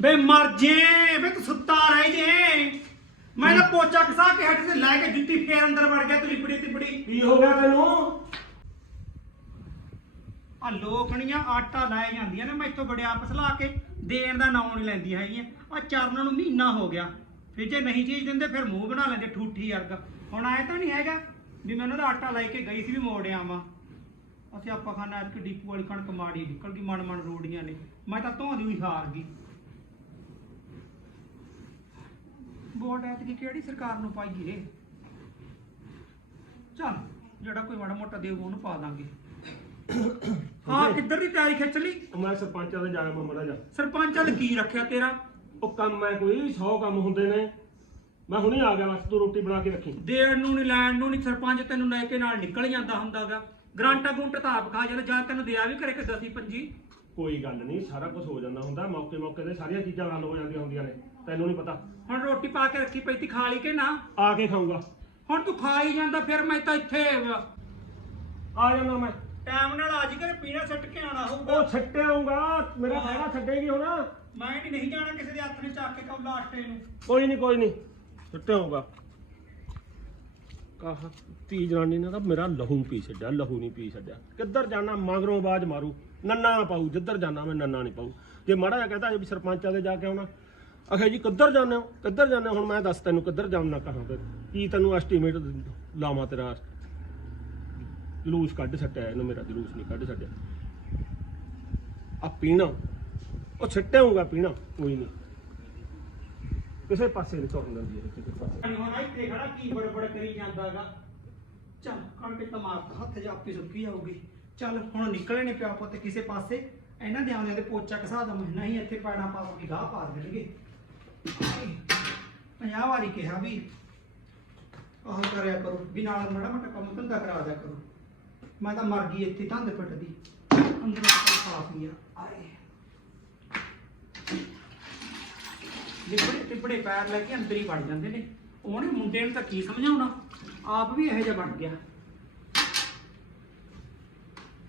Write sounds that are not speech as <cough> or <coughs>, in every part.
ਬੇ ਮਰ ਜੇ ਬੇ ਤੂੰ ਸੁੱਤਾ ਰਹਿ ਜੇ। ਮੈਂ ਤਾਂ ਪੋਚਾ ਕਸਾ ਕੇ ਹੱਟ ਤੇ ਲੈ ਕੇ ਜੁੱਤੀ ਫੇਰ ਅੰਦਰ ਵੜ ਗਿਆ ਤੂੰ ਲਿਪੜੀ ਤਿਪੜੀ ਕੀ ਹੋ ਗਿਆ ਤੈਨੂੰ? ਆ ਲੋਕਣੀਆਂ ਆਟਾ ਲੈ ਜਾਂਦੀਆਂ ਨੇ ਮੈਥੋਂ ਬੜੇ ਆਪਸ ਲਾ ਕੇ ਦੇਣ ਦਾ ਨਾਂ ਨਹੀਂ ਲੈਂਦੀਆਂ ਹੈਗੀਆਂ ਆ। ਚਰਨ ਨੂੰ ਮਹੀਨਾ ਹੋ ਗਿਆ। ਫਿਰ ਜੇ ਨਹੀਂ ਚੀਜ਼ ਦਿੰਦੇ ਫਿਰ ਮੂੰਹ ਬਣਾ ਲੈਂਦੇ ਠੂਠੀ ਵਰਗਾ। ਹੁਣ ਆਏ ਤਾਂ ਨਹੀਂ ਹੈਗਾ ਵੀ ਮੈਂ ਉਹਨਾਂ ਦਾ ਆਟਾ ਲੈ ਕੇ ਗਈ ਸੀ ਵੀ ਮੋੜਿਆ ਆਵਾਂ ਅਸੀਂ ਆਪਾਂ ਖਾਣਾ ਕਿ ਡੀਪੂ ਵਾਲੀ ਕਣਕ ਮਾੜੀ ਨਿਕਲ ਗਈ ਮਣ ਮਣ ਰੋੜੀਆਂ ਨੇ। ਮੈਂ ਤਾਂ ਧੋਂਦੀ ਹੋਈ ਹਾਰ ਗਈ। ਵੋਟ ਐਤਕੀ ਕਿਹੜੀ ਸਰਕਾਰ ਨੂੰ ਪਾਈਏ ਰੇ ਚੱਲ ਜਿਹੜਾ ਕੋਈ ਮਾੜਾ ਮੋਟਾ ਦੇਊ ਉਹਨੂੰ ਪਾ ਦਾਂਗੇ। <coughs> ਹਾਂ ਕਿੱਧਰ ਦੀ ਤਿਆਰੀ ਖਿੱਚ ਲਈ? ਮੈਂ ਸਰਪੰਚਾਂ ਦੇ ਜਾਣਾ ਮਮਰਾ ਜਾ ਸਰਪੰਚਾਂ ਨੇ ਕੀ ਰੱਖਿਆ ਤੇਰਾ? ਉਹ ਕੰਮ ਹੈ ਕੋਈ 100 ਕੰਮ ਹੁੰਦੇ ਨੇ। ਮੈਂ ਹੁਣੇ ਆ ਗਿਆ ਬਸ ਤੂੰ ਰੋਟੀ ਬਣਾ ਕੇ ਰੱਖੀ। ਦੇਣ ਨੂੰ ਨਹੀਂ ਲੈਣ ਨੂੰ ਨਹੀਂ ਸਰਪੰਚ ਤੈਨੂੰ ਲੈ ਕੇ ਨਾਲ ਨਿਕਲ ਜਾਂਦਾ ਹੁੰਦਾਗਾ। ਗਰਾਂਟਾ ਗੁੰਟ ਤਾਂ ਆਪ ਖਾ ਜਾਂਦਾ ਜਾਂ ਤੈਨੂੰ ਦਿਆ ਵੀ ਕਰੇ ਕਿ ਦਸੀ ਪੰਜੀ? ਕੋਈ ਗੱਲ ਨਹੀਂ ਸਾਰਾ ਕੁਝ ਹੋ ਜਾਂਦਾ ਹੁੰਦਾ ਮੌਕੇ ਮੌਕੇ ਤੇ ਸਾਰੀਆਂ ਚੀਜ਼ਾਂ ਹੱਲ ਹੋ ਜਾਂਦੀਆਂ ਹੁੰਦੀਆਂ ਨੇ ਤੈਨੂੰ ਨਹੀਂ ਪਤਾ। ਹੁਣ ਰੋਟੀ ਪਾ ਕੇ ਰੱਖੀ ਪਈ ਤੀ ਖਾ ਲਈ ਕਿ ਨਾ? ਆ ਕੇ ਖਾਊਂਗਾ। ਹੁਣ ਤੂੰ ਖਾ ਹੀ ਜਾਂਦਾ ਫਿਰ ਮੈਂ ਤਾਂ ਇੱਥੇ ਆ ਜਾਣਾ ਮੈਂ। ਟਾਈਮ ਨਾਲ ਆ ਜੀ ਕਰ ਪੀਣਾ ਸੱਟ ਕੇ ਆਉਣਾ ਹੋਊਗਾ। ਉਹ ਛੱਟੇ ਆਉਂਗਾ ਮੇਰਾ ਖੈਰਾ ਛੱਡੇਗੀ ਹੁਣ। ਮੈਂ ਨਹੀਂ ਨਹੀਂ ਜਾਣਾ ਕਿਸੇ ਦੇ ਹੱਥ ਨੇ ਚੱਕ ਕੇ ਕੌਲਾ ਆਟੇ ਨੂੰ। ਕੋਈ ਨਹੀਂ ਕੋਈ ਨਹੀਂ ਛੱਟੇ ਆਉਂਗਾ ਕਾਹ ਤੀ ਜਨਾਨੀ ਨੇ ਤਾਂ ਮੇਰਾ ਲਹੂ ਪੀ ਛੱਡਿਆ, ਲਹੂ ਨਹੀਂ ਪੀ ਛੱਡਿਆ। ਕਿੱਧਰ ਜਾਣਾ, ਮਗਰੋਂ ਆਵਾਜ਼ ਮਾਰੂ, ਨੰਨਾ ਨਾ ਪਾਉ ਜਿੱਧਰ ਜਾਣਾ ਮੈਂ ਨੰਨਾ ਨਹੀਂ ਪਾਉ ਜੇ ਮਾੜਾ ਜਿਹਾ ਕਹਤਾ ਵੀ ਸਰਪੰਚਾਂ ਦੇ ਜਾ ਕੇ ਆਉਣਾ ਅਖੇ ਜੀ ਕਿੱਧਰ ਜਾਂਦੇ ਹੋ? ਕਿੱਧਰ ਜਾਂਦੇ ਹੋ? ਹੁਣ ਮੈਂ ਦੱਸ ਤੈਨੂੰ ਕਿੱਧਰ ਜਾਣਾ ਕਹਾਂ ਤੇ ਕੀ ਤੈਨੂੰ ਐਸਟੀਮੇਟ ਲਾਵਾਂ ਤੇਰਾ? ਜਲੂਸ ਕੱਢ ਛੱਟਿਆ ਇਹਨੂੰ, ਮੇਰਾ ਜਲੂਸ ਨਹੀਂ ਕੱਢ ਛੱਡਿਆ। ਆ ਪੀਣਾ, ਉਹ ਛੱਟਿਆਉਂਗਾ ਪੀਣਾ, ਕੋਈ ਨਹੀਂ। ਕਿਸੇ ਪਾਸੇ ਨਹੀਂ ਤੁਰਨ ਦਿੰਦੀ ਇਹ ਕਿਸੇ ਪਾਸੇ। ਹੁਣ ਇੱਥੇ ਖੜਾ, ਕੀ ਬੜਬੜ ਕਰੀ ਜਾਂਦਾਗਾ? ਚੱਲ ਕਣ ਕੇ ਹੱਥ ਜਾ ਆਪੇ ਸੁੱਕੀ ਜਾਊਗੀ। ਚੱਲ, ਹੁਣ ਨਿਕਲੇ ਨੇ ਪਿਆ ਪੁੱਤ ਕਿਸੇ ਪਾਸੇ। ਇਹਨਾਂ ਦੇ ਆਉਂਦੇ ਤੇ ਪੋਚਾ ਕਸਾ ਦਾ ਮਹੀਨਾ ਇੱਥੇ ਪੈਣਾ ਪਾ ਕੇ ਗਾਹ ਪਾ ਦੇਣਗੇ। ਪੰਜਾਹ ਵਾਰੀ ਕਿਹਾ ਵੀ, ਆਹ ਕਰਿਆ ਕਰੋ, ਵੀ ਨਾਲ ਮਾੜਾ ਮੋਟਾ ਕੰਮ ਧੰਦਾ ਕਰਾ ਦਿਆ ਕਰੋ। ਮੈਂ ਤਾਂ ਮਰ ਗਈ ਇੱਥੇ ਧੰਦ ਪਿੱਟਦੀ। ਅੰਦਰ ਸਾਫ਼ ਹੀ ਆਏ ਲਿਬੜੇ ਟਿਬੜੇ ਪੈਰ ਲੈ ਕੇ ਅੰਦਰ ਹੀ ਵੜ ਜਾਂਦੇ ਨੇ। ਉਹਨੇ ਮੁੰਡੇ ਨੂੰ ਤਾਂ ਕੀ ਸਮਝਾਉਣਾ? ਆਪ ਵੀ ਇਹੋ ਜਿਹਾ ਬਣ ਗਿਆ।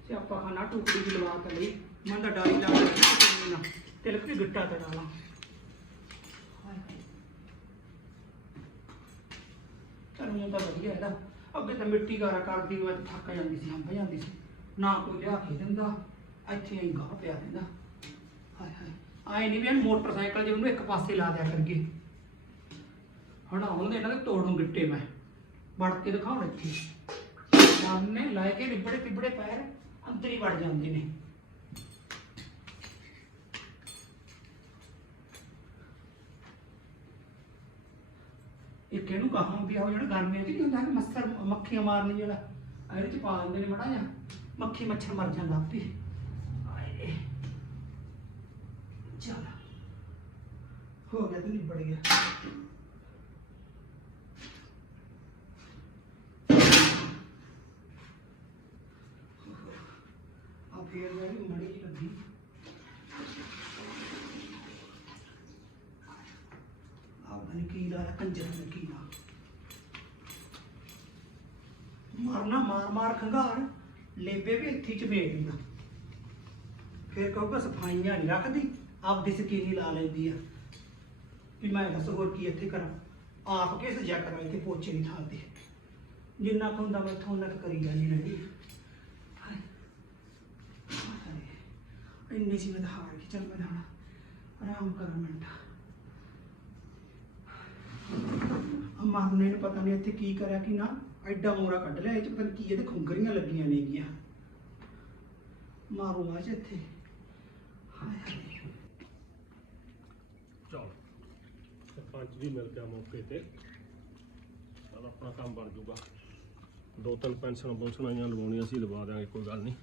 ਸਿਆਪਾ ਖਾਨਾ ਟੁਕੜੀ ਦੀ ਲਵਾ ਤਾ ਲਈ। ਮੈਂ ਤਾਂ ਡਾਰੀ ਲਾ ਕੇ ਨਾ ਤਿਲਕ ਵੀ ਗਿੱਟਾ ਤੇ ਡਾਲਾਂ ਚਲ ਤਾਂ ਵਧੀਆ ਇਹਦਾ ਅੱਗੇ ਤਾਂ ਮਿੱਟੀ ਗਾਰਾ ਕਰਦੀ ਮੈਂ ਤਾਂ ਥੱਕ ਜਾਂਦੀ ਸੀ, ਹੰਭ ਜਾਂਦੀ ਸੀ। ਨਾ ਕੋਈ ਲਿਆ ਕੇ ਦਿੰਦਾ। ਇੱਥੇ ਹੀ ਗਾਹ ਪਿਆ ਰਹਿੰਦਾ। ਹਾਏ ਹਾਏ। ਆਏ ਨਹੀਂ ਵੀ ਇਹਨੂੰ ਮੋਟਰਸਾਈਕਲ ਜੇ ਉਹਨੂੰ ਇੱਕ ਪਾਸੇ ਲਾ ਦਿਆ ਕਰਕੇ ਹੁਣ ਆਉਣ ਇਹਨਾਂ ਦੇ ਤੋੜੋਂ ਗਿੱਟੇ ਮੈਂ। ਵੜ ਕੇ ਦਿਖਾਉਣ ਇੱਥੇ। ਸਾਹਮਣੇ ਲੈ ਕੇ ਰਿਬੜੇ ਤਿਬੜੇ ਪੈਰ ਅੰਦਰ ਹੀ ਵੜ ਜਾਂਦੇ ਨੇ। ਇੱਕ ਇਹਨੂੰ ਕਹਾਂ ਵੀ ਉਹ ਜਿਹੜਾ ਗਰਮੀਆਂ ਚ ਕੀ ਹੁੰਦਾ ਕਿ ਮੱਛਰ, ਮੱਖੀਆਂ ਮਾਰਨ ਜਿਹੜਾ ਇਹਦੇ ਚ ਪਾ ਦਿੰਦੇ ਨੇ ਮੜਾ ਜਾ ਮੱਖੀ ਮੱਛਰ ਮਰ ਜਾਂਦਾ ਆਪੇ ਆਏ ਚਲ। ਹੋ ਗਿਆ ਤੇ ਨਿਬੜ ਗਿਆ। ਆ ਫੇਰ ਜਿਹੜੀ ਮੜੀ ਲੱਗੀ। ਆਪਦਾ ਨੀ ਕੀ ਲਾ ਕੰਜਰ ਨੇ ਕੀ ਲਾ ਮਾਰਨਾ, ਮਾਰ ਮਾਰ ਖੰਗਾਰ, ਲੇਬੇ ਵੀ ਇੱਥੇ ਚ ਵੇਚ ਦਿੰਦਾ। ਫਿਰ ਕਹੂਗਾ ਸਫਾਈਆਂ ਨਹੀਂ ਰੱਖਦੀ। ਆਪਦੀ ਸਕੀਨੀ ਲਾ ਲੈਂਦੀ ਆ ਵੀ ਮੈਂ ਦੱਸ ਹੋਰ ਕੀ ਇੱਥੇ ਕਰਾਂ। ਆਪ ਕਿਸ ਜਾ ਕਰਾਂ ਇੱਥੇ ਪੋਚੇ ਨਹੀਂ ਥਾਂ ਜਿੰਨਾ ਕੁ ਹੁੰਦਾ ਮੈਂ ਤੁਹਾਨੂੰ ਨਾਲ ਕਰੀ ਜਾਂਦੀ ਰਹਿੰਦੀ ਹਾਏ। ਹਾਏ। ਮੈਂ ਹਾਰ ਗਈ ਚੱਲ ਮੈਂ ਆਰਾਮ ਕਰਾਂ ਮਿੰਟ ਅੰਮਾ ਨੂੰ ਇਹਨੂੰ ਪਤਾ ਨਹੀਂ ਇੱਥੇ ਕੀ ਕਰਿਆ ਕਿ ਨਾ, ਐਡਾ ਮੋਰਾ ਕੱਢ ਲਿਆ, ਇਹ ਚ ਪਤਾ ਕੀ ਇਹਦੇ ਖੁੰਗਰੀਆਂ ਲੱਗੀਆਂ ਨੇਗੀਆਂ। ਮਾਰੂ ਮਾਚ ਇੱਥੇ। ਹਾਏ ਹਾਏ ਚਲ ਸਰਪੰਚ ਵੀ ਮਿਲ ਗਿਆ ਮੌਕੇ ਤੇ। ਚਲ ਆਪਣਾ ਕੰਮ ਬਣ ਜੂਗਾ। ਦੋ ਤਿੰਨ ਪੈਨਸ਼ਨ ਪਹੁੰਚਣਾਈਆਂ ਲਵਾਉਣੀਆਂ ਸੀ, ਲਵਾ ਦਿਆਂਗੇ, ਕੋਈ ਗੱਲ ਨਹੀਂ।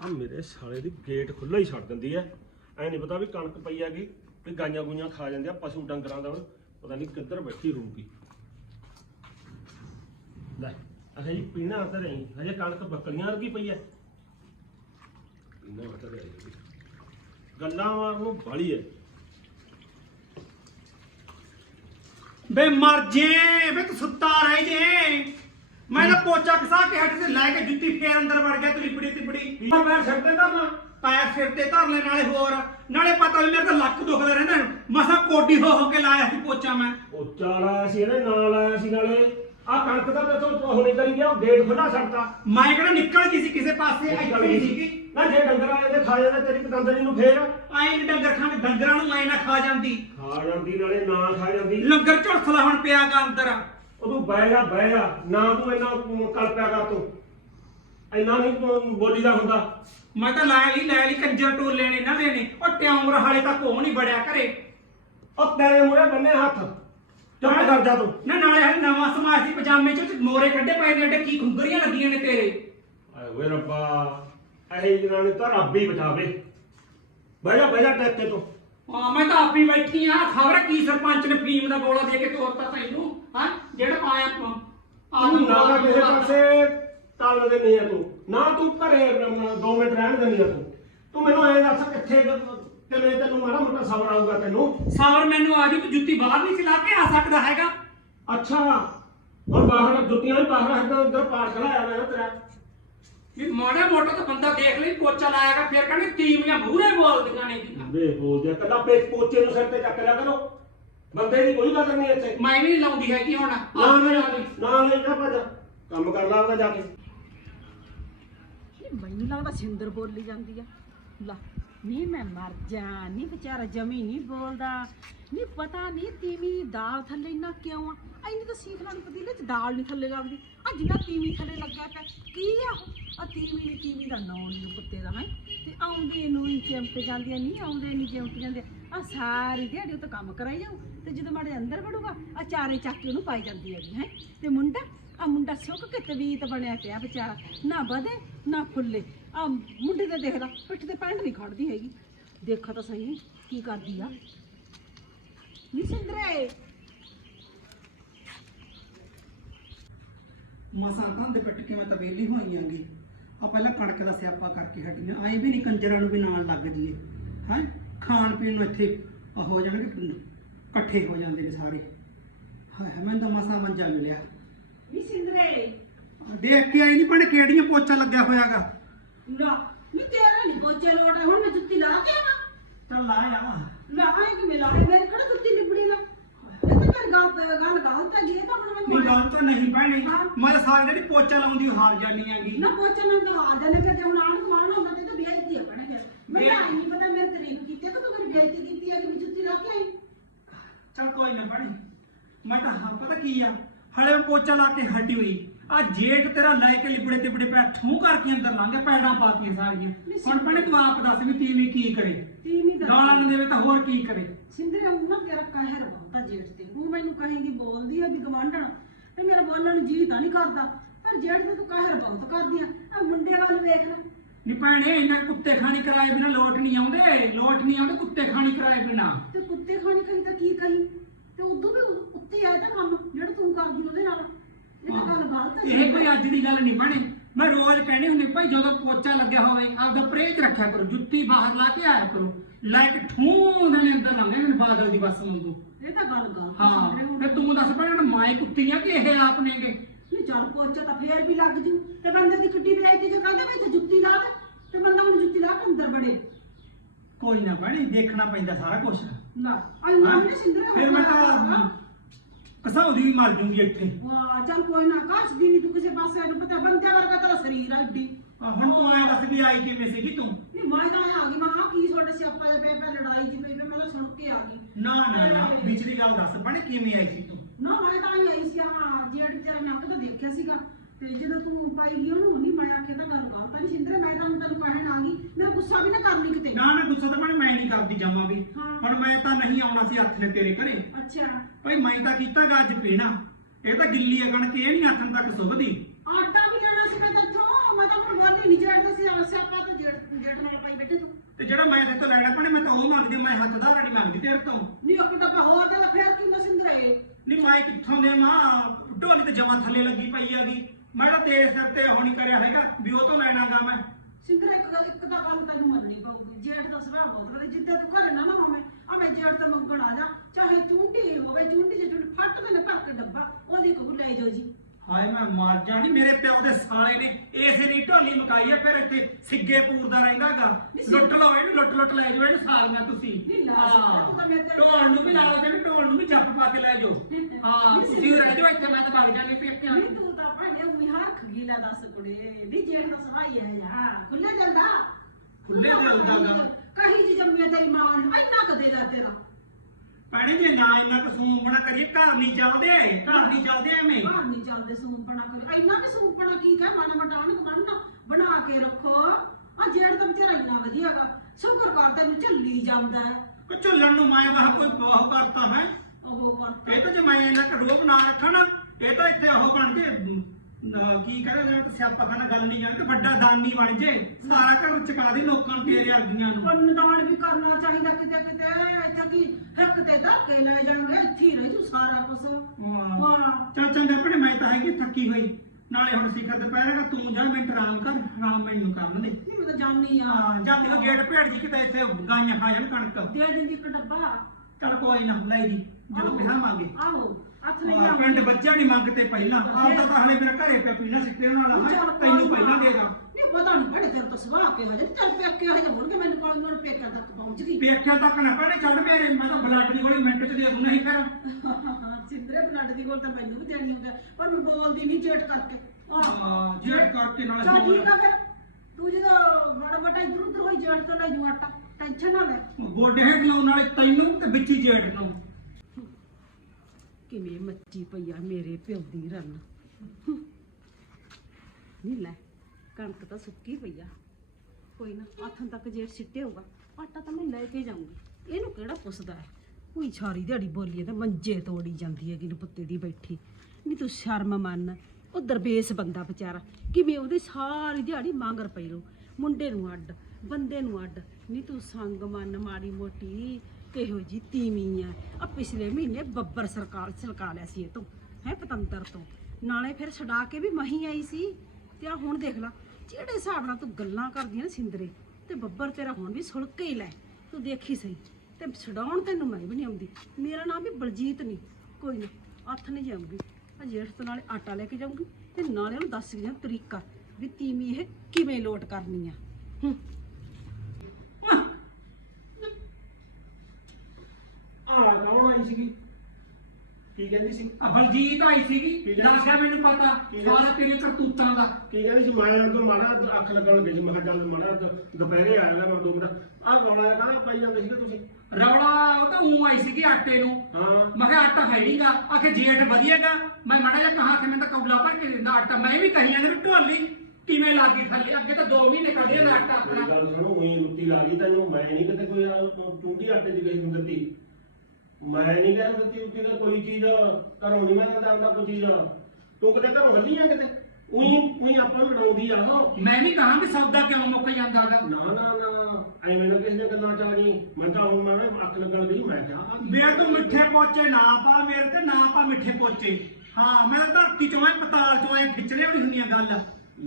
ਆ ਮੇਰੇ ਸਾਲੇ ਦੀ ਗੇਟ ਖੁੱਲਾ ਹੀ ਛੱਡ ਦਿੰਦੀ ਐ। ਐ ਨਹੀਂ ਪਤਾ ਵੀ ਕਣਕ ਪਈ ਹੈਗੀ, ਵੀ ਗਾਈਆਂ ਗੂਈਆਂ ਖਾ ਜਾਂਦੀਆਂ ਪਸ਼ੂ ਡੰਗਰਾਂ ਦਾ ਪਤਾ ਨਹੀਂ ਕਿੱਧਰ ਬੈਠੀ ਰਹੂਗੀ ਲੈ ਅੱਛਾ ਜੀ, ਪੀਣਾ ਤਾਂ ਰਹੀ ਹਜੇ ਕਣਕ ਬੱਕਰੀਆਂ ਵਰਗੀ ਪਈ ਐ। ਪੀਣਾ ਤਾਂ ਰਹੀ ਗੱਲਾਂ ਮਾਰਨ ਨੂੰ ਬਾਲੀ ਐ। ਬੇ ਮਰ ਜੇ ਬੇ ਤੂੰ ਸੁੱਤਾ ਰਹਿ ਜੇ। ਮੈਂ ਤਾਂ ਪੋਚਾ ਕਸਾ ਕੇ ਹੱਟ ਤੇ ਲੈ ਕੇ ਜੁੱਤੀ ਫੇਰ ਅੰਦਰ ਵੜ ਗਿਆ ਤੂੰ ਲਿਪੜੀ ਤਿਪੜੀ ਮੈਂ ਛੱਡ ਦਿੰਦਾ ਨਾ ਪੈਰ ਸਿਰ ਤੇ ਧਰ ਲੈ ਨਾਲੇ ਹੋਰ। ਨਾਲੇ ਪਤਾ ਵੀ ਮੇਰੇ ਤਾਂ ਲੱਕ ਦੁਖਦਾ ਰਹਿੰਦਾ। ਮਸਾ ਕੋਡੀ ਹੋ ਹੋ ਕੇ ਲਾਇਆ ਸੀ ਪੋਚਾ ਮੈਂ। ਪੋਚਾ ਲਾਇਆ ਸੀ ਇਹਨੇ ਨਾਲ ਆਇਆ ਸੀ ਨਾਲੇ। ਆ ਕਣਕ ਦਾ ਤੇ ਹੁਣੇ ਕਰੀ ਗਿਆ ਗੇਟ ਖੁੱਲਾ ਛੱਡਤਾ ਮੈਂ ਕਿਹੜਾ ਨਿਕਲ ਗਈ ਸੀ ਕਿਸੇ ਪਾਸੇ ਇੱਥੇ ਹੀ ਸੀਗੀ। ਨਾ ਜੇ ਡੰਗਰ ਆਏ ਤੇ ਖਾ ਜਾਂਦੇ ਤੇਰੀ ਪਤੰਦਰੀ ਨੂੰ ਫੇਰ। ਆਏ ਨੀ ਡੰਗਰ ਖਾਣ ਡੰਗਰਾਂ ਨੂੰ ਐ ਨਾ ਖਾ ਜਾਂਦੀ। ਖਾ ਜਾਂਦੀ ਨਾਲੇ ਨਾ ਖਾ ਜਾਂਦੀ। ਲੰਗਰ ਝੁਲਸਲਾ ਹੁਣ ਪਿਆਗਾ ਅੰਦਰ। ਉਹ ਤੂੰ ਬਹਿ ਜਾ ਬਹਿ ਜਾ। ਨਾ ਤੂੰ ਇੰਨਾ ਕਲਪਿਆ ਕਰ ਤੂੰ। ਇੰਨਾ ਨਹੀਂ ਤੂੰ ਬੋਲੀ ਦਾ ਹੁੰਦਾ। ਮੈਂ ਤਾਂ ਲੈ ਲਈ ਲੈ ਲਈ ਕੰਜਰ ਟੋਲੇ ਨੇ ਇਹਨਾਂ ਦੇ ਨੇ ਉਹ ਟਿਆਉਂਰ ਹਾਲੇ ਤੱਕ ਉਹ ਨਹੀਂ ਬੜਿਆ ਘਰੇ। ਉਹ ਤੇਰੇ ਮੂਹਰੇ ਬੰਨੇ ਹੱਥ। ਚੁੱਪ ਕਰ ਜਾ ਤੂੰ। ਨਾ ਨਾਲੇ ਹਾਲੇ ਨਵਾਂ ਸਮਾਜ ਸੀ ਪਜਾਮੇ ਚ ਮੋਰੇ ਕੱਢੇ ਪਏ ਨੇ ਕੀ ਖੁੰਗਰੀਆਂ ਲੱਗੀਆਂ ਨੇ ਤੇਰੇ। ਆਏ ਓਏ ਰੱਬਾ ਇਹ ਜਨਾਂ ਨੇ ਤਾਂ ਰੱਬ ਹੀ ਬਚਾਵੇ। ਬਹਿ ਜਾ ਬਹਿ ਜਾ ਟੈਕੇ ਤੋਂ। ਹਾਂ ਮੈਂ ਤਾਂ ਆਪੀ ਬੈਠੀ ਆ। ਖਬਰ ਕੀ ਸਰਪੰਚ ਨੇ ਫੀਮ ਦਾ ਗੋਲਾ ਦੇ ਕੇ ਤੋਰਤਾ ਤੈਨੂੰ ਹਾਂ? ਜਿਹੜਾ ਪਾਇਆ ਆਪਾਂ ਤੂੰ ਨਾ ਤਾਂ ਕਿਸੇ ਪਾਸੇ ਟਲ ਦੇ ਨਹੀਂ ਆ ਤੂੰ। ਨਾ ਤੂੰ ਘਰੇ 2 ਮਿੰਟ ਰਹਿਣ ਦਿੰਦੀ ਆ ਤੂੰ। ਤੂੰ ਮੈਨੂੰ ਐਂ ਦੱਸ ਕਿੱਥੇ ਕਿਵੇਂ ਤੈਨੂੰ ਮਾੜਾ ਮੋਟਾ ਸਬਰ ਆਊਗਾ ਤੈਨੂੰ। ਸਾਵਰ ਮੈਨੂੰ ਆ ਜੀ ਤੂੰ ਜੁੱਤੀ ਬਾਹਰ ਨਹੀਂ ਚਲਾ ਕੇ ਆ ਸਕਦਾ ਹੈਗਾ। ਅੱਛਾ ਹੁਣ ਬਾਹਰ ਜੁੱਤੀਆਂ ਵੀ ਬਾਹਰ ਰੱਖਦਾ ਉਧਰ ਪਾਰ ਖਲਾਇਆ ਮੈਂ ਤੇਰਾ। ਵੀ ਮਾੜਾ ਮੋਟਾ ਤਾਂ ਬੰਦਾ ਦੇਖ ਲਈ ਪੋਚਾ ਲਾਏਗਾ ਫਿਰ ਕਹਿੰਦੇ ਤੀਵੀਆਂ ਮੂਹਰੇ ਬੋਲਦੀਆਂ ਨੇ ਜੀ ਵੇ ਬੋਲਦੇ ਕੱਲਾ ਪੇ ਪੋਚੇ ਨੂੰ ਸਿਰ ਤੇ ਚੱਕ ਲਿਆ ਕਰੋ। ਬੰਦੇ ਦੀ ਕੋਈ ਗੱਲ ਨਹੀਂ ਇੱਥੇ। ਮੈਂ ਵੀ ਨਹੀਂ ਲਾਉਂਦੀ ਹੈਗੀ ਹੁਣ। ਨਾ ਨਾ ਨਾ ਲੈ ਜਾ ਭੱਜ। ਕੰਮ ਕਰ ਲਾ ਉਹਦਾ ਜਾ ਕੇ। ਇਹ ਮੈਨੂੰ ਲੱਗਦਾ ਸਿੰਦਰ ਬੋਲੀ ਜਾਂਦੀ ਆ। ਲਾ। ਨਹੀਂ ਮੈਂ ਮਰ ਜਾ, ਨਹੀਂ ਵਿਚਾਰਾ ਜਮੀ ਨਹੀਂ ਬੋਲਦਾ, ਨਹੀਂ ਪਤਾ ਨਹੀਂ ਤੀਵੀਂ ਦੀ ਦਾਲ ਥੱਲੇ ਇੰਨਾ ਕਿਉਂ ਆ? ਇੰਨੀ ਤਾਂ ਸੀਖ ਲਾਣੀ ਪਤੀਲੇ ਚ ਦਾਲ ਨਹੀਂ ਥੱਲੇ ਲੱਗਦੀ। ਆ ਜਿੰਨਾ ਤੀਵੀਂ ਥੱਲੇ ਲੱਗਿਆ ਪਿਆ, ਕੀ ਆ ਉਹ? ਆ ਤੀਵੀਂ ਦੀ ਤੀਵੀਂ ਦਾ ਨਾਂ ਨਹੀਂ ਕੁੱਤੇ ਦਾ, ਹੈ? ਤੇ ਆਉਂਦੇ ਨੂੰ ਹੀ ਚਿਮਟ ਜਾਂਦੀਆਂ, ਨਹੀਂ ਆਉਂਦੇ ਨਹੀਂ ਚਿਮਟ ਜਾਂਦੇ ਆ ਸਾਰੀ ਦਿਹਾੜੀ ਉਹ ਤਾਂ ਕੰਮ ਕਰਾਈ ਜਾਊ, ਤੇ ਜਦੋਂ ਮਾੜੇ ਅੰਦਰ ਵੜੂਗਾ ਆ ਚਾਰੇ ਚੱਕ ਕੇ ਉਹਨੂੰ ਪਾਈ ਜਾਂਦੀ ਹੈਗੀ, ਹੈ? ਤੇ ਮੁੰਡਾ ਆ ਮੁੰਡਾ ਸੁੱਕ ਕੇ ਤਵੀਤ ਬਣਿਆ ਪਿਆ ਵਿਚਾਰਾ, ਨਾ ਵਧੇ, ਨਾ ਫੁੱਲੇ। ਆ ਮੁੰਡੇ ਤੇ ਦੇਖ ਲਾ ਪਿੱਠ ਤੇ ਪੈਂਟ ਨਹੀਂ ਖੜਦੀ ਹੈਗੀ। ਦੇਖੋ ਤਾਂ ਸਹੀ ਕੀ ਕਰਦੀ ਆ। ਨੀ ਸਿੰਦਰੇ ਮਸਾਂ ਤਾਂ ਦੇ ਪਿੱਟ ਕੇ ਮੈਂ ਹੋਈ ਆਂਗੀ ਆ ਪਹਿਲਾਂ ਕਣਕ ਦਾ ਸਿਆਪਾ ਕਰਕੇ ਹਟੀ ਨੇ ਐਂ ਵੀ ਨਹੀਂ ਕੰਜਰਾਂ ਨੂੰ ਵੀ ਨਾਲ ਲੱਗ ਜੀਏ ਹੈ? ਖਾਣ ਪੀਣ ਨੂੰ ਇੱਥੇ ਹੋ ਜਾਣਗੇ ਇਕੱਠੇ ਹੋ ਜਾਂਦੇ ਨੇ ਸਾਰੇ। ਹਾਏ ਹਾਏ ਮੈਨੂੰ ਤਾਂ ਮਸਾਂ ਮੰਜਾ ਮਿਲਿਆ। ਨੀ ਸਿੰਦਰੇ ਦੇਖ ਕੇ ਆਈ ਨਹੀਂ ਪਣ ਕਿਹੜੀਆਂ ਪੋਚਾ ਲੱਗਿਆ ਹੋਇਆਗਾ। ਨਾ ਨੀ ਤੇਰਾ ਨਹੀਂ ਪੋਚੇ ਲੋਟ ਹੁਣ ਮੈਂ ਜੁੱਤੀ ਲਾ ਕੇ ਆਵਾਂ। ਚੱਲ ਲਾ ਆ ਲਾ ਆਏ ਕਿ ਮੇਰਾ ਮੇਰੇ ਕਿਹੜਾ ਜੁੱਤੀ ਲਿਬੜੀ ਲਾ? ਇਹ ਤਾਂ ਮੇਰੀ ਗੱਲ ਤੇ ਗੱਲ ਗੱਲ ਤਾਂ ਗਈ ਤਾਂ ਹੁਣ ਨਹੀਂ ਮੈਨੂੰ ਗੱਲ ਤਾਂ ਨਹੀਂ ਭੈਣੇ। ਹਾਂ। ਮੈਂ ਤਾਂ ਸਾਰੀ ਜਿਹੜੀ ਪੋਚਾ ਲਾਉਂਦੀ ਹਾਰ ਜਾਨੀ ਆਂਗੀ ਨਾ ਪੋਚੇ ਨੂੰ ਤਾਂ ਆ ਜਾਣੇ ਫਿਰ ਜੇ ਹੁਣ ਆਣ ਕਮਾਣ ਹੁੰਦਾ ਤੇ ਤਾਂ ਬੇਇੱਜ਼ਤੀ ਆ ਬਣੇ ਫਿਰ। ਮੈਂ ਤਾਂ ਆਈ ਨਹੀਂ ਪਤਾ ਮੇਰੇ ਤਾਰੀਫ ਕੀਤੀ ਕਿ ਤੂੰ ਮੇਰੀ ਬੇਇੱਜ਼ਤੀ ਕੀਤੀ ਆ ਕਿ ਮੈਂ ਜੁੱਤੀ ਲਾ ਕੇ ਆਈ। ਚੱਲ ਕੋਈ ਨਾ ਭੈਣੇ ਮੈਂ ਤਾਂ ਹਾਂ ਪਤਾ ਕੀ ਆ? ਹਲੇ ਮੈਂ ਪੋਚਾ ਲਾ ਕੇ ਹਟੀ ਹੋਈ। ਆ ਜੇਠ ਤੇਰਾ ਲੈ ਕੇ ਲਿਬੜੇ ਤਿਬੜੇ ਪੈ ਠੂ ਕਰਕੇ ਅੰਦਰ ਲੰਘ ਪੈੜਾਂ ਪਾਤੀਆਂ ਸਾਰੀਆਂ। ਹੁਣ ਭੈਣੇ ਤੂੰ ਆਪ ਦੱਸ ਵੀ ਤੀਵੀਂ ਕੀ ਕਰੇ? ਤੀਵੀਂ ਦਾ ਗਾਲਾਂ ਨਾ ਦੇਵੇ ਤਾਂ ਹੋਰ ਕੀ ਕਰੇ? ਸਿੰਦਰੇ ਉਹ ਨਾ ਤੇਰਾ ਕਹਿਰ ਬਹੁਤਾ ਜੇਠ ਤੇ। ਉਹ ਮੈਨੂੰ ਕਹੇਗੀ ਬੋਲਦੀ ਆ ਵੀ ਗਵਾਂਢਣ। ਤੇ ਮੇਰਾ ਬੋਲਣ ਨੂੰ ਜੀ ਤਾਂ ਨਹੀਂ ਕਰਦਾ। ਪਰ ਜੇਠ ਤੇ ਤੂੰ ਕਹਿਰ ਬਹੁਤ ਕਰਦੀ ਆ। ਆ ਮੁੰਡੇ ਵੱਲ ਵੇਖ ਲੈ। ਨੀ ਭੈਣੇ ਇਹਨਾਂ ਕੁੱਤੇ ਖਾਣੀ ਕਰਾਏ ਬਿਨਾ ਲੋਟ ਨਹੀਂ ਆਉਂਦੇ। ਲੋਟ ਨਹੀਂ ਆਉਂਦੇ ਕੁੱਤੇ ਖਾਣੀ ਕਰਾਏ ਬਿਨਾ। ਤੇ ਕੁੱਤੇ ਖਾਣੀ ਕਹੀ ਤਾਂ ਕੀ ਕਹੀ? ਤੇ ਉਦੋਂ ਵੀ ਉੱਤੇ ਆਇਆ ਤਾਂ ਕੰਮ ਜਿਹੜਾ ਤੂੰ ਕਰਦੀ ਉਹਦੇ ਨਾਲ। ਇਹ ਤਾਂ ਗੱਲ ਗਲਤ ਹੈ ਇਹ ਕੋਈ ਅੱਜ ਦੀ ਗੱਲ ਨਹੀਂ ਬਣੇ। ਮੈਂ ਰੋਜ਼ ਕਹਿੰਦੀ ਹੁੰਦੀ ਭਾਈ ਜਦੋਂ ਪੋਚਾ ਲੱਗਿਆ ਹੋਵੇ ਆਪਦਾ ਪ੍ਰੇਜ ਰੱਖਿਆ ਕਰੋ ਜੁੱਤੀ ਬਾਹਰ ਲਾ ਕੇ ਆਇਆ ਕਰੋ। ਲਾਈਕ ਠੂੰ ਦੇ ਅੰਦਰ ਲੰਘੇ ਮੈਨੂੰ ਬਾਦਲ ਦੀ ਬੱਸ ਵਾਂਗੂ। ਇਹ ਤਾਂ ਗੱਲ ਗਲਤ ਹਾਂ ਤੇ ਤੂੰ ਦੱਸ ਭੈਣ ਮਾਏ ਕੁੱਤੀ ਆ ਕਿ ਇਹ ਆਪ ਨੇਗੇ ਨਹੀਂ ਚੱਲ ਪੋਚਾ ਤਾਂ ਫੇਰ ਵੀ ਲੱਗ ਜੂ। ਤੇ ਬੰਦੇ ਦੀ ਕਿੱਡੀ ਬੇਇੱਜ਼ਤੀ ਜੋ ਕਹਿੰਦੇ ਵਿੱਚ ਜੁੱਤੀ ਲਾ ਦੇ ਤੇ ਬੰਦਾ ਹੁਣ ਜੁੱਤੀ ਲਾ ਕੇ ਅੰਦਰ ਬੜੇ ਕੋਈ ਨਾ ਭੈਣੇ ਦੇਖਣਾ ਪੈਂਦਾ ਸਾਰਾ ਕੁਝ ਨਾ ਆਈ ਨਾ ਨਹੀਂ ਸਿੰਦਰੇ ਫਿਰ ਮੈਂ ਤਾਂ ਕਸਾਉਦੀ ਵੀ ਮਰ ਜੂੰਗੀ ਇੱਥੇ। ਵਾਹ ਚੱਲ ਕੋਈ ਨਾ ਕਾਸ਼ ਦੀ ਨਹੀਂ ਤੂੰ ਕਿਸੇ ਪਾਸੇ ਨੂੰ ਪਤਾ ਬੰਦੇ ਵਰਗਾ ਤੇਰਾ ਸਰੀਰ ਆ ਏਡੀ ਆਹ ਹੁਣ ਤੂੰ ਐਂ ਦੱਸ ਵੀ ਆਈ ਕਿਵੇਂ ਸੀਗੀ ਤੂੰ? ਨਹੀਂ ਮੈਂ ਤਾਂ ਆ ਗਈ ਮੈਂ ਆ ਕੀ ਤੁਹਾਡੇ ਸਿਆਪਾ ਦੇ ਪੈ ਪੈ ਲੜਾਈ ਜੀ ਪਈ ਪਈ, ਮੈਂ ਤਾਂ ਸੁਣ ਕੇ ਆ ਗਈ। ਨਾ ਨਾ ਨਾ ਵਿਚਲੀ ਗੱਲ ਦੱਸ ਭੈਣੇ ਕਿਵੇਂ ਆਈ ਸੀ ਤੂੰ ਨਾ ਮੈਂ ਤਾਂ ਆਈ ਆਈ ਸੀ ਹਾਂ ਜਿਹੜੀ ਤੇਰੇ ਨੱਕ ਤੋਂ ਦੇਖਿਆ ਸੀਗਾ ਤੇ ਜਦੋਂ ਤੂੰ ਪਾਈ ਗਈ ਉਹਨੂੰ ਨਹੀਂ ਮੈਂ ਆਖਿਆ ਤਾਂ ਗੱਲ ਕਰ ਤਾਂ ਨਹੀਂ ਸਿੰਦਰੇ ਮੈਂ ਤਾਂ ਹੁਣ ਤੈਨੂੰ ਕਹਿਣ ਆ ਗਈ ਮੇਰਾ ਗੁੱਸਾ ਵੀ ਨਾ ਕਰ ਲਈ ਕਿਤੇ ਨਾ ਨਾ ਗੁੱਸਾ ਤਾਂ ਭੈਣੇ ਜਮਾ ਵੀ। ਹਾਂ। ਹੁਣ ਮੈਂ ਤਾਂ ਨਹੀਂ ਆਉਣਾ ਸੀ ਹੱਥ ਨੇ ਤੇਰੇ ਘਰੇ। ਅੱਛਾ। ਭਾਈ ਮੈਂ ਤਾਂ ਕੀਤਾ ਗਾ ਅੱਜ ਪੀਣਾ। ਇਹ ਤਾਂ ਗਿੱਲੀ ਅਗਣ ਕੇ ਨਹੀਂ ਹੱਥਾਂ ਤੱਕ ਸੁਭਦੀ ਆਟਾ ਵੀ ਲੈਣਾ ਸੀ ਮੈਂ ਤੇਥੋਂ। ਮੈਂ ਤਾਂ ਹੁਣ ਬੋਲੀ ਨਹੀਂ ਜੜਦਾ ਸੀ। ਸਿਆਪਾ ਤਾਂ ਜੜ ਜੜ ਨਾਲ ਪਾਈ ਬੈਠੇ ਤੂੰ। ਤੇ ਜਿਹੜਾ ਮੈਂ ਤੇਰੇ ਤੋਂ ਲੈਣਾ ਭੈਣੇ ਮੈਂ ਤਾਂ ਉਹ ਮੰਗਦੀ ਮੈਂ ਹੱਥ ਦਾ ਨਹੀਂ ਮੰਗਦੀ ਤੇਰੇ ਤੋਂ। ਨਹੀਂ ਇੱਕ ਡੱਬਾ ਹੋਰ ਦੇ ਤਾਂ ਫੇਰ ਕਿੰਨਾ ਸਿੰਦਰੇ ਨਹੀਂ ਮੈਂ ਕਿੱਥੋਂ ਦੇ ਮਾਂ? ਢੋਲੀ ਤੇ ਜਮਾ ਥੱਲੇ ਲੱਗੀ ਪਈ ਹੈਗੀ। ਮੈਂ ਤਾਂ ਤੇਰੇ ਸਿਰ ਤੇ ਨਹੀਂ ਕਰਿਆ ਹੈਗਾ ਵੀ ਉਹ ਤੋਂ ਲੈਣਾਗਾ ਮੈਂ। ਸਿੰਦਰ ਇੱਕ ਗੱਲ ਇੱਕ ਤਾਂ ਗੱਲ ਤੈਨੂੰ ਮੰਨਣੀ ਪਊਗੀ ਜੇਠ ਦਾ ਸੁਭਾਅ ਬਹੁਤ ਕਰੇ ਜਿੱਦਾਂ ਤੂੰ ਘਰੇ ਨਾ ਨਾ ਹੋਵੇਂ ਜੇਠ ਤਾਂ ਮੰਗਣ ਆ ਜਾ ਚਾਹੇ ਚੁੰਡੀ ਹੋਵੇ ਚੁੰਡੀ ਜੇ ਚੁੰਡੀ ਫੱਟ ਦੇ ਨੇ ਭਰ ਕੇ ਡੱਬਾ ਉਹਦੀ ਕੋ ਲੈ ਜਾਓ ਜੀ। ਹਾਏ ਮੈਂ ਮਰ ਜਾਣੀ ਮੇਰੇ ਪਿਓ ਦੇ ਸਾਲੇ ਨੇ ਇਸੇ ਨੇ ਢੋਲੀ ਮਕਾਈ ਆ ਫਿਰ ਇੱਥੇ ਸਿੱਗੇ ਪੂਰਦਾ ਰਹਿੰਦਾਗਾ। ਲੁੱਟ ਲਓ ਇਹਨੂੰ ਲੁੱਟ ਲੁੱਟ ਲੈ ਜਾਓ ਇਹਨੂੰ ਸਾਲੀਆਂ ਤੁਸੀਂ। ਨਹੀਂ ਲਾ ਸਕਦਾ, ਹਾਂ ਤੂੰ ਤਾਂ ਮੇਰੇ ਤੇ- ਢੋਲ ਨੂੰ ਵੀ ਨਾਲ ਕਹਿੰਦੇ ਢੋਲ ਨੂੰ ਵੀ ਜੱਪ ਪਾ ਕੇ ਲੈ ਜਾਓ। ਹਾਂ ਤੁਸੀਂ ਰਹਿ ਜਾਓ ਇੱਥੇ ਮੈਂ ਤਾਂ ਭੱਗ ਜਾਣੀ ਪੇਕਿਆਂ ਨਹੀਂ ਨੂੰ। ਤੂੰ ਤਾਂ ਭਾਣੇ ਉਹੀ ਹਰਖ ਗੀਲਾ ਦੱਸ ਕੁੜੇ ਨਹੀਂ ਜੇਠ ਦਾ ਸਹਾਈ ਹੈ ਯਾ ਖੁੱਲੇ ਦਿਲ ਦਾ। ਖੁੱਲੇ ਦਿਲ ਦਾ ਗਾ। ਕਹੀ ਜੀ ਜੰਮੀ ਤੇਰੀ ਮਾਂ ਨੇ ਇੰਨਾ ਕਦੇ ਲਾ ਤੇਰਾ। ਭੈਣੇ ਜੇ ਨਾ ਇੰਨਾ ਕਸੂਮਣਾ ਕਰੀਏ ਘਰ ਨਹੀਂ ਚੱਲਦੇ ਘਰ ਨਹੀਂ ਚੱਲਦੇ ਐਵੇਂ। ਘਰ ਨਹੀਂ ਚੱਲਦੇ ਸੂਪਣਾ ਕੋਈ ਇੰਨਾ ਵੀ ਸੂਪਣਾ ਕੀ ਕਹਿ ਮਨ ਮਟਾਣ ਬਣਨਾ ਬਣਾ ਕੇ ਰੱਖੋ। ਆ ਜੇੜ ਤਾਂ ਤੇਰਾ ਇੰਨਾ ਵਧੀਆਗਾ ਸ਼ੁਕਰ ਕਰ ਤੈਨੂੰ ਝੱਲੀ ਜਾਂਦਾ ਹੈ। ਉਹ ਝੁੱਲਣ ਨੂੰ ਮੈਂ ਵਾਹ ਕੋਈ ਬਾਹ ਕਰਤਾ ਹੈ। ਉਹ ਕਰ ਇਹ ਤਾਂ ਜੇ ਮੈਂ ਇਹਨਾਂ ਕਰੋਪ ਨਾ ਰੱਖਾਂ ਨਾ ਇਹ ਤਾਂ ਇੱਥੇ ਉਹ ਬਣ ਜੇ ਅਮ, ਨਾ ਕੀ ਕਹਿੰਦੇ ਜਾਂ ਸਿਆਪਾ ਖਾਨਾ ਗੱਲ ਨਹੀਂ ਜਾਂਦੀ ਵੱਡਾ ਦਾਨੀ ਬਣ ਜੇ ਸਾਰਾ ਘਰ ਚਕਾ ਦੇ ਲੋਕਾਂ ਨੂੰ ਤੇਰੇ ਅਰਗੀਆਂ ਨੂੰ। ਪੰਨਦਾਨ ਵੀ ਕਰਨਾ ਚਾਹੀਦਾ ਕਿਤੇ ਕਿਤੇ ਇੱਥੇ ਕੀ ਹੱਕ ਤੇ ਧੱਕੇ ਲੈ ਜਾਣਗੇ ਇੱਥੇ ਹੀ ਰਹਿ ਜੂ ਸਾਰਾ ਕੁਝ। ਹਾਂ ਚੱਲ ਚੰਗਾ ਆਪਣੇ ਮੈਂ ਤਾਂ ਹੈਗੀ ਥੱਕੀ ਹੋਈ। ਨਾਲੇ ਹੁਣ ਸਿਖਰ ਤੇ ਪੈਰੇਗਾ ਤੂੰ ਜਾ ਮਿੰਟ ਆਰਾਮ ਕਰ ਆਰਾਮ ਮੈਨੂੰ ਕਰਨ ਦੇ। ਨਹੀਂ ਮੈਂ ਤਾਂ ਜਾਣੀ ਆ। ਜਾਂਦੀ ਉਹ ਗੇਟ ਭੇੜ ਜੀ ਕਿਤੇ ਇੱਥੇ ਗਾਈਆਂ ਖਾ ਜਾਣ ਕਣਕ। ਦੇ ਦਿੰਦੀ ਇੱਕ ਡੱਬਾ। ਚੱਲ ਕੋਈ ਨਾ ਲੈ ਜੀ ਜਦੋਂ ਮੰਗੇ ਆਹੋ। ਹੱਥ ਲੈ ਆਹ, ਪਿੰਡ ਬੱਚਾ ਨਹੀਂ ਮੰਗਤੇ ਪਹਿਲਾਂ। ਆਹ ਤਾਂ ਤਾਂ ਹਲੇ ਮੇਰੇ ਘਰੇ ਪਿਆ ਪੀਣਾ ਸਿੱਟੇ ਉਹਨਾਂ ਦਾ ਹੈ, ਤੈਨੂੰ ਪਹਿਲਾਂ ਦੇ ਦਾਂ। ਨਹੀਂ ਪਤਾ ਨਹੀਂ ਬੜੇ ਤੇਰੇ ਤੋਂ ਸੁਭਾਅ ਕੇ ਹੋ ਜਾਂਦੇ ਚੱਲ ਪੇਕੇ ਹੋ ਜਾ ਮੁੜ ਕੇ ਮੈਨੂੰ ਕੋਈ ਨਾ ਪੇਕਾ ਤੱਕ ਪਹੁੰਚ ਗਈ। ਪੇਕਿਆਂ ਤੱਕ ਨਾ ਪੈਣੇ ਛੱਡ ਮੇਰੇ। ਮੈਂ ਤਾਂ ਬਲੱਡ ਦੀ ਗੋਲੀ ਮਿੰਟ ਚ ਦੇ ਦੂੰ ਨਹੀਂ ਫਿਰ। ਸਿੰਦਰੇ ਬਲੱਡ ਦੀ ਗੋਲ ਤਾਂ ਮੈਨੂੰ ਵੀ ਦੇਣੀ ਹੁੰਦਾ ਪਰ ਮੈਂ ਬੋਲਦੀ ਨਹੀਂ ਚੇਟ ਕਰਕੇ। ਹਾਂ, ਜੇਠ ਕਰਕੇ ਨਾਲੇ ਚੱਲ ਬੋਲ। ਠੀਕ ਆ ਫਿਰ। ਤੂੰ ਜਦੋਂ ਬੜਾ ਬਟਾ ਇਧਰ ਉਧਰ ਹੋਈ ਤੋਂ ਲੈ ਜੂ ਆਟਾ। ਟੈਨਸ਼ਨ ਨਾ ਲੈ। ਗੋਡੇ ਹੇਠ ਲਾਉਣ ਵਾਲੇ ਤੈਨੂੰ ਤੇ ਵਿੱਚੀ ਜੇਠ ਨੂੰ। ਕਿਵੇਂ ਮੱਚੀ ਪਈ ਆ ਮੇਰੇ ਪਿਓ ਦੀ ਰਨ ਨਹੀਂ ਲੈ, ਕਣਕ ਤਾਂ ਸੁੱਕੀ ਪਈ ਆ। ਕੋਈ ਨਾ, ਆਥਣ ਤੱਕ ਜੇਠ ਸਿੱਟੇ ਹੋਊਗਾ, ਆਟਾ ਤਾਂ ਮੈਂ ਲੈ ਕੇ ਜਾਊਂਗੀ। ਇਹਨੂੰ ਕਿਹੜਾ ਪੁੱਛਦਾ ਹੈ? ਕੋਈ ਛਾਰੀ ਦਿਹਾੜੀ ਬੋਲੀਏ ਤਾਂ ਮੰਜੇ ਤੋੜੀ ਜਾਂਦੀ ਹੈਗੀ ਪੁੱਤੇ ਦੀ ਬੈਠੀ। ਨਹੀਂ ਤੂੰ ਸ਼ਰਮ ਮੰਨ, ਉਹ ਦਰਬੇਸ ਬੰਦਾ ਵਿਚਾਰਾ, ਕਿਵੇਂ ਉਹਦੇ ਸਾਰੀ ਦਿਹਾੜੀ ਮੰਗਰ ਪਈ ਰੋ ਮੁੰਡੇ ਨੂੰ ਅੱਡ, ਬੰਦੇ ਨੂੰ ਅੱਡ। ਨਹੀਂ ਤੂੰ ਸੰਗ ਮੰਨ ਮਾੜੀ ਮੋਟੀ ਕਿਹੋ ਜੀ ਤੀਵੀਂ ਆ। ਆ ਪਿਛਲੇ ਮਹੀਨੇ ਬੱਬਰ ਸਰਕਾਰ ਛਲਕਾ ਲਿਆ ਸੀ ਇਹ ਤੋਂ, ਹੈ ਪਤੰਦਰ ਤੋਂ। ਨਾਲੇ ਫਿਰ ਛਡਾ ਕੇ ਵੀ ਮਹੀ ਆਈ ਸੀ, ਤੇ ਆ ਹੁਣ ਦੇਖ ਲੈ, ਜਿਹੜੇ ਹਿਸਾਬ ਨਾਲ ਤੂੰ ਗੱਲਾਂ ਕਰਦੀ ਨਾ ਸਿੰਦਰੇ, ਤੇ ਬੱਬਰ ਤੇਰਾ ਹੁਣ ਵੀ ਸੁਲਕ ਹੀ ਲੈ। ਤੂੰ ਦੇਖੀ ਸਹੀ, ਤੇ ਛਡਾਉਣ ਤੈਨੂੰ ਮੈਂ ਵੀ ਨਹੀਂ ਆਉਂਦੀ। ਮੇਰਾ ਨਾਮ ਵੀ ਬਲਜੀਤ ਨਹੀਂ, ਕੋਈ ਨਾ ਹੱਥ ਨਹੀਂ ਜਾਊਗੀ। ਆ ਜੇਠ ਤੋਂ ਨਾਲੇ ਆਟਾ ਲੈ ਕੇ ਜਾਊਗੀ, ਤੇ ਨਾਲੇ ਉਹਨੂੰ ਦੱਸ ਕੇ ਤਰੀਕਾ ਵੀ ਤੀਵੀਂ ਇਹ ਕਿਵੇਂ ਲੋਟ ਕਰਨੀ ਆ। ਹੂੰ ਆ ਕੌਣ ਆਈ ਸੀਗੀ? ਕੀ ਕਹਿੰਦੀ ਸੀ? ਆ ਬਲਜੀਤ ਆਈ ਸੀਗੀ? ਕੀ ਕਹਿੰਦੀ? ਦੱਸਿਆ ਮੈਨੂੰ ਪਤਾ। ਸਾਰਾ ਤੇਰੇ ਕਰਤੂਤਾਂ ਦਾ। ਕੀ ਕਹਿੰਦੀ ਸੀ? ਮੈਂ ਅੱਗੇ ਮਾੜਾ ਜਿਹਾ ਅੱਖ ਲੱਗਣ ਲੱਗੀ ਸੀ ਮੈਂ ਕਿਹਾ ਚੱਲ ਮਾੜਾ ਜਿਹਾ ਦੁਪਹਿਰੇ ਆ ਜਾਣਾ ਮੈਂ ਦੋ ਮਿੰਟ। ਆ ਰੋਣਾ ਕਾਹਦਾ ਪਾਈ ਜਾਂਦੇ ਸੀਗੇ ਤੁਸੀਂ? ਰੌਲਾ ਉਹ ਤਾਂ ਉਂ ਆਈ ਸੀਗੀ ਆਟੇ ਨੂੰ। ਹਾਂ। ਮੈਂ ਕਿਹਾ ਆਟਾ ਹੈ ਨਹੀਂਗਾ ਆਖੇ ਜੇਠ ਵਧੀਆਗਾ ਮੈਂ ਮਾੜਾ ਜਿਹਾ ਕਹਾ ਕਿ ਮੈਂ ਤਾਂ ਕੌਲਾ ਭਰ ਕੇ ਦਿੰਦਾ ਆਟਾ। ਮੈਂ ਵੀ ਕਹੀ ਜਾਂਦੇ ਵੀ ਢੋਲੀ ਕਿਵੇਂ ਲੱਗ ਗਈ ਥੱਲੇ? ਅੱਗੇ ਤਾਂ 2 ਮਹੀਨੇ ਕੱਢੇ ਦਾ ਆਟਾ ਮੇਰੀ ਆਪਣਾ ਗੱਲ ਸੁਣੋ ਉਹੀ ਰੁੱਤੀ ਲਾ ਗਈ ਤੈਨੂੰ। ਮੈਂ ਨਹੀਂ ਕਿਤੇ ਕੋਈ ਚੁੰਗੀ ਆਟੇ ਦੀ ਕਿਸੇ ਨੂੰ ਦਿੱਤੀ ਮੈਂ ਨਹੀਂ ਕਹਿ ਦਿੱਤੀ ਉੱਤੀ ਦਾ ਕੋਈ ਚੀਜ਼ ਘਰੋਂ ਨਹੀਂ ਮੈਂ ਜਾਂਦਾ ਕੋਈ ਚੀਜ਼। ਤੂੰ ਕਿਤੇ ਘਰੋਂ ਹੱਲੀ ਆ ਕਿਤੇ? ਉਹੀ ਉਹੀ ਆਪਾਂ ਨੂੰ ਲੜਾਉਂਦੀ ਆ ਉਹ ਮੈਂ ਵੀ ਕਹਾ ਵੀ ਸੌਦਾ ਕਿਉਂ ਮੁੱਕ ਜਾਂਦਾ ਗਾ। ਨਾ ਨਾ ਨਾ। ਐਵੇਂ ਨਾ ਕਿਸੇ ਦੀਆਂ ਗੱਲਾਂ ਚ ਆ ਗਈ ਮੈਂ ਤਾਂ ਹੁਣ ਮੈਂ ਅੱਖ ਲੱਗਣ ਗਈ ਮੈਂ ਕਿਹਾ ਕੀ ਬੇ ਤੂੰ ਮਿੱਠੇ ਪੋਚੇ ਨਾ ਪਾ ਮੇਰੇ ਤੇ ਨਾ ਪਾ ਮਿੱਠੇ ਪੋਚੇ। ਹਾਂ ਮੈਂ ਧਰਤੀ ਚੋਂ ਐ ਪਤਾਲ ਚੋਂ ਐ ਖਿੱਚਲੇ ਹੋਣੀ ਹੁੰਦੀਆਂ ਗੱਲ।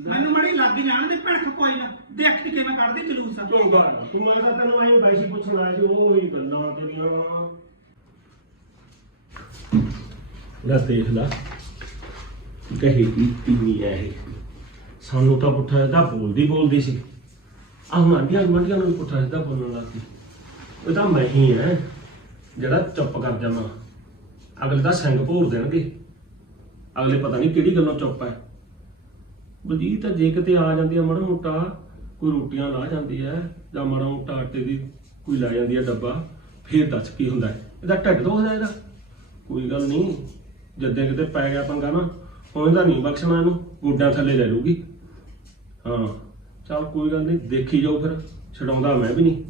ਮੈਨੂੰ ਮੜੀ ਲੱਗ ਜਾਣ ਦੇ ਭੜਕ ਕੋਈ ਨਾ। ਦੇਖ ਕੇ ਕਿਵੇਂ ਕੱਢਦੀ ਜਲੂਸ। ਆ ਤੂੰ ਮੈਂ ਤਾਂ ਤੈਨੂੰ ਐਂ ਵੈਸੀ ਪੁੱਛਣ ਆਇਆ ਸੀ ਉਹ ਹੀ ਗੱਲਾਂ ਤੇਰੀਆਂ। ਲੈ ਦੇਖ ਲੈ। ਕਹੀ ਕੀ ਤੀਨੀ ਹੈ ਇਹ। ਸਾਨੂੰ ਤਾਂ ਪੁੱਠਾ ਇਹਦਾ ਬੋਲਦੀ ਬੋਲਦੀ ਸੀ। ਆਹ ਮੰਡੀਆਂ ਮੰਡੀਆਂ ਨੂੰ ਪੁੱਠਾ ਇਹਦਾ ਬੋਲਣ ਲੱਗ ਇਹ ਤਾਂ ਮੈਂ ਹੀ ਹੈ, ਜਿਹੜਾ ਚੁੱਪ ਕਰ ਜਾਵਾਂ। ਅਗਲੇ ਦਾ ਸਿੰਘ ਭੋਰ ਦੇਣਗੇ। ਅਗਲੇ ਪਤਾ ਨਹੀਂ ਕਿਹੜੀ ਗੱਲੋਂ ਚੁੱਪ ਹੈ। ਬਲਜੀਤ ਜੇ ਕਿਤੇ ਆ ਜਾਂਦੀ ਆ, ਮਾੜਾ ਮੋਟਾ ਕੋਈ ਰੋਟੀਆਂ ਲਾ ਜਾਂਦੀ ਹੈ, ਜਾਂ ਮਾੜਾ ਮੋਟਾ ਆਟੇ ਦੀ ਕੋਈ ਲੈ ਜਾਂਦੀ ਹੈ ਡੱਬਾ, ਫੇਰ ਦੱਸ ਕੀ ਹੁੰਦਾ ਹੈ? ਇਹਦਾ ਢਿੱਡ ਦੁਖਦਾ ਇਹਦਾ ਕੋਈ ਗੱਲ ਨਹੀਂ। ਜਿੱਦਾਂ ਕਿਤੇ ਪੈ ਗਿਆ ਪੰਗਾ ਨਾ ਹੁਣ ਇਹਦਾ ਨਹੀਂ, ਬਖਸ਼ਣਾ ਇਹਨੂੰ, ਗੋਡਿਆਂ ਥੱਲੇ ਲੈ ਲੂਗੀ ਹਾਂ, ਚੱਲ ਕੋਈ ਗੱਲ ਨਹੀਂ, ਦੇਖੀ ਜਾਓ ਫਿਰ, ਛਡਾਉਂਦਾ ਮੈਂ ਵੀ ਨਹੀਂ।